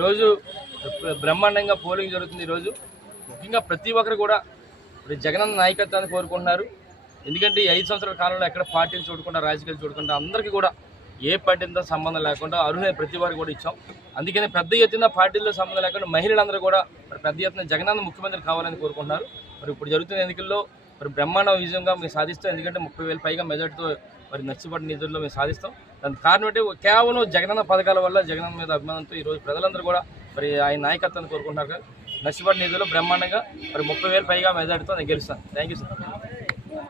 ఈరోజు బ్రహ్మాండంగా పోలింగ్ జరుగుతుంది. ఈరోజు ముఖ్యంగా ప్రతి ఒక్కరు కూడా జగనన్న నాయకత్వాన్ని కోరుకుంటున్నారు. ఎందుకంటే ఈ 5 సంవత్సరాల కాలంలో ఎక్కడ పార్టీలు చూడకుండా రాజకీయాలు చూడకుండా అందరికీ కూడా ఏ పార్టీతో సంబంధం లేకుండా అర్హులైన ప్రతి వారికి కూడా ఇచ్చాం. అందుకని పెద్ద ఎత్తున పార్టీలతో సంబంధం లేకుండా మహిళలందరూ కూడా పెద్ద ఎత్తున జగనన్న ముఖ్యమంత్రి కావాలని కోరుకుంటున్నారు. మరి ఇప్పుడు జరుగుతున్న ఎన్నికల్లో బ్రహ్మాండ విజయంగా మేము సాధిస్తాం. ఎందుకంటే 30,000 పైగా మెజార్టీతో నచ్చిపడిన నిధుల్లో మేము సాధిస్తాం. దానికి కారణం అంటే కేవలం జగనన్న పథకాల వల్ల జగనన్న మీద అభిమానంతో ఈరోజు ప్రజలందరూ కూడా ఆయన నాయకత్వాన్ని కోరుకుంటున్నారు. నచ్చిపడిన నిధుల్లో బ్రహ్మాండంగా 30,000 పైగా మెజార్టీతో నేను గెలుస్తాను. Thank you sir.